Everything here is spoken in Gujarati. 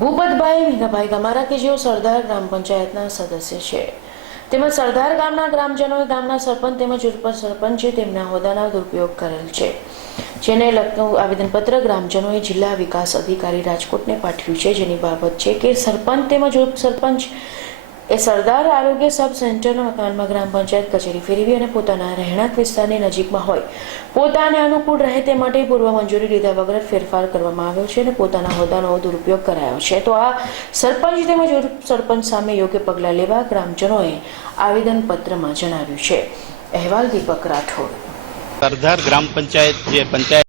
ભૂપતભાઈ મીનાભાઈ ગમારા કે જેઓ સરદાર ગ્રામ પંચાયતના સદસ્ય છે? તેમજ સરદાર ગામના ગ્રામજનોએ ગામના સરપંચ તેમજ ઉપસરપંચે તેમના હોદ્દાના દુરુપયોગ કરેલ છે. જેને લગતું આવેદનપત્ર ગ્રામજનોએ જિલ્લા વિકાસ અધિકારી રાજકોટને પાઠવ્યું છે. જેની બાબત છે કે સરપંચ તેમજ ઉપસરપંચ એ સરદાર આરોગ્ય સબ સેન્ટરના મકાનમાં ગ્રામ પંચાયત કચેરી ફેરવી અને પોતાના રહેણાંક વિસ્તારની નજીકમાં હોય. પોતાને અનુકૂળ રહે તે માટે પૂર્વ મંજૂરી લીધા વગર ફેરફાર કરવામાં આવ્યો છે અને પોતાના હોદ્દાનો દુરુપયોગ કરાયો છે. તો આ સરપંચ તેમજ સરપંચ સામે યોગ્ય પગલાં લેવા ગ્રામજનોએ આવેદનપત્રમાં જણાવ્યું છે. અહેવાલ દીપક રાઠોડ. સરદાર ગ્રામ પંચાયત જે પંચાયત